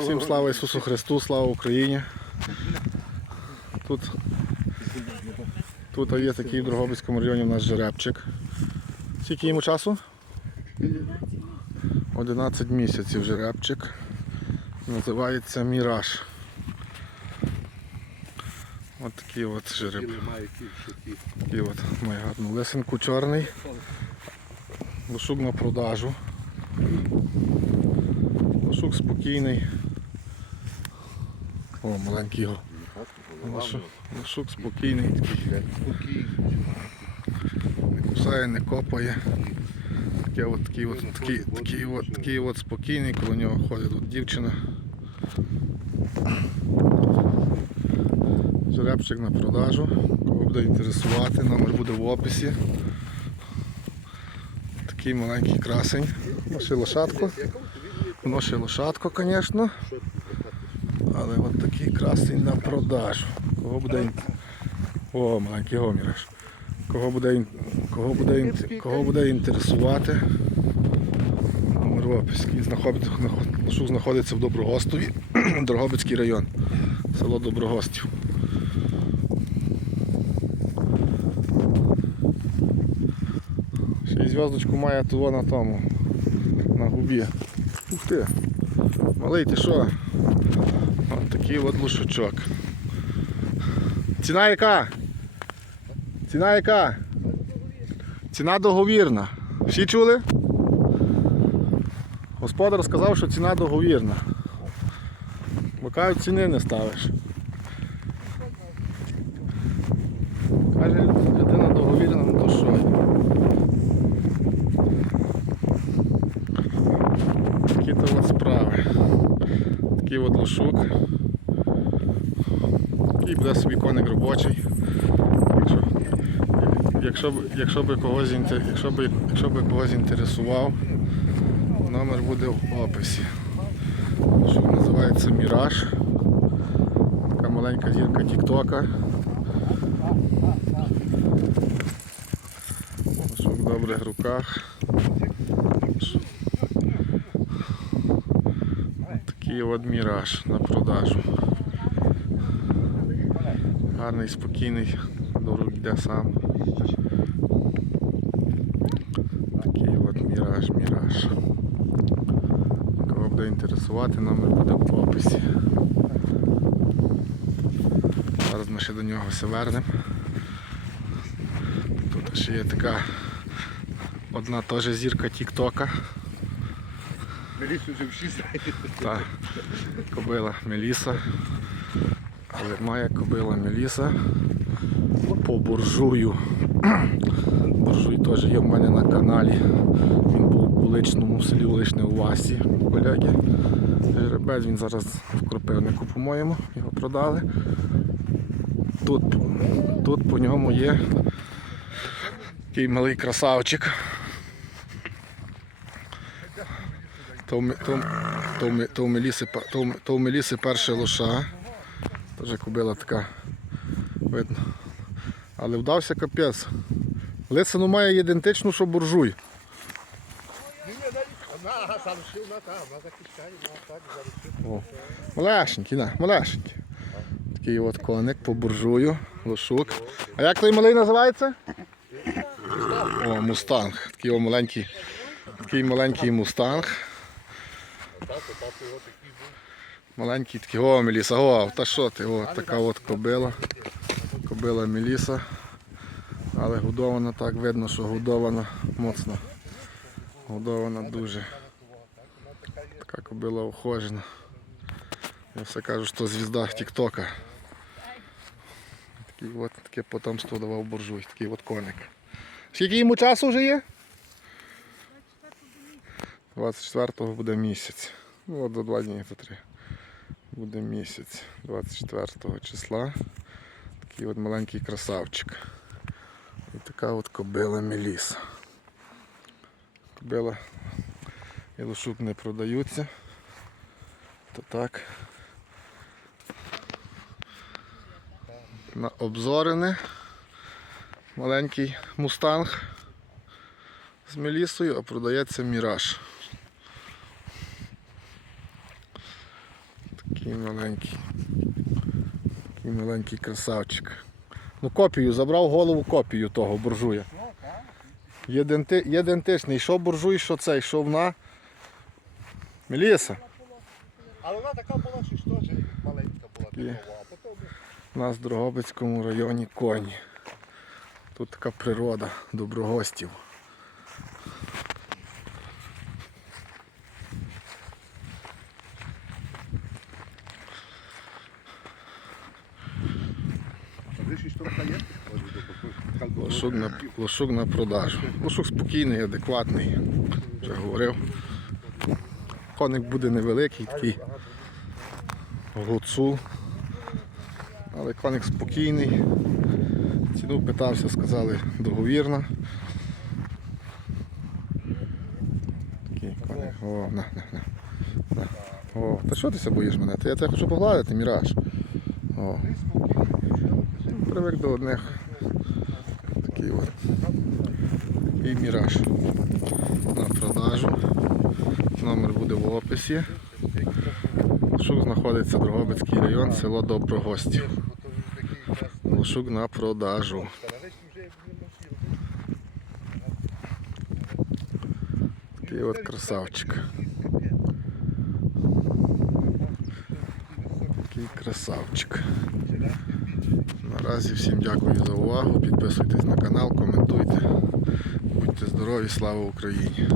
Всім слава Ісусу Христу, слава Україні. Тут, тут є такий в Дрогобицькому районі у нас жеребчик. Скільки йому часу? 11 місяців жеребчик. Називається Міраж. Ось такий от жереб. Такий от має гарну лисинку чорний. Лошук на продажу. Лошук спокійний. О, маленький його. Лошук, лошук спокійний. Не кусає, не копає. Такий от, такий от, такий, такий от, такий от спокійний, коло нього ходить от дівчина. Жеребчик на продажу. Кого буде інтересувати, номер буде в описі. Такий маленький красень. Ноши лошадку. Ноши лошадку, звісно. Але от такий красень на продажу. Кого буде О, маленький гоміраш. Кого буде, кого буде, кого буде інтересувати. В знаходиться, знаходиться в Доброгостові, Дрогобицький район. Село Доброгостів. Ще й зв'язочку має того на тому. На губі. Ух ти. Малий, ти що? Ось такий от лушачок. Ціна яка? Ціна яка? Ціна договірна. Всі чули? Господар сказав, що ціна договірна. Бо ціни не ставиш. Каже, людина договірна, ну то що? Такі то от справи. От. І буде собі коник робочий. Якщо, якщо, б, якщо, би когось, якщо, би, якщо би когось інтересував, номер буде в описі. Лошук називається Міраж. Така маленька зірка Тіктока. Лошук в добрих руках. От міраж на продажу. Гарний, спокійний, дорог йде сам. Такий от міраж, міраж. Кого буде інтересувати, номер буде в описі. Зараз ми ще до нього все вернемо. Тут ще є така одна теж зірка Тіктока. Мелісу вже всі знають. Та кобила Меліса. Але має кобила Меліса по буржую. Буржуй теж є в мене на каналі. Він був у Личному селі Личне у Васі, у. Жеребець він зараз в Кропивнику, по-моєму, його продали. Тут, тут по ньому є такий малий красавчик. То, в Меліси, перша лоша. Теж кобила така. Видно. Але вдався капець. Лисину має ідентичну, що буржуй. О. Малешенький, на, малешенький. Такий от коник по буржую, лошук. А як той малий називається? О, мустанг. Такий о маленький, такий маленький мустанг. Маленький такий, о, Меліса, о, та що ти, о, така от кобила. Кобила Меліса. Але годована так, видно, що годована моцно. Годована дуже. Така кобила ухожена. Я все кажу, що звізда Тіктока. Такий от, таке потомство давав буржуй, такий от коник. Скільки йому часу вже є? 24-го буде місяць. Ну от за два дні, за три. Буде місяць 24 числа. Такий от маленький красавчик. І така от кобила Меліса. Кобила і лошук не продаються. То так. На обзорене. Маленький мустанг з мелісою, а продається міраж. Такий маленький. Такий маленький красавчик. Ну копію, забрав голову копію того буржуя. Є, денти, дентичний, що буржуй, що цей, що вона. Меліса, Але вона така була, що теж маленька була такова, у нас в Дрогобицькому районі коні. Тут така природа, доброгостів. Лошук на, лошук на продажу. Лошук спокійний, адекватний. Вже говорив. Коник буде невеликий, такий гуцул. Але коник спокійний. Ціну питався, сказали договірна. Такий коник. О, на, на, на. О, та що ти боїш мене? Та я тебе хочу погладити, міраж. О, привик до одних. От. І міраж на продажу. Номер буде в описі. Лошук знаходиться Дрогобицький район, село Доброгостів. Лошук на продажу. Такий от красавчик. Такий красавчик. Наразі всім дякую за увагу. Підписуйтесь на канал, коментуйте. Будьте здорові, слава Україні!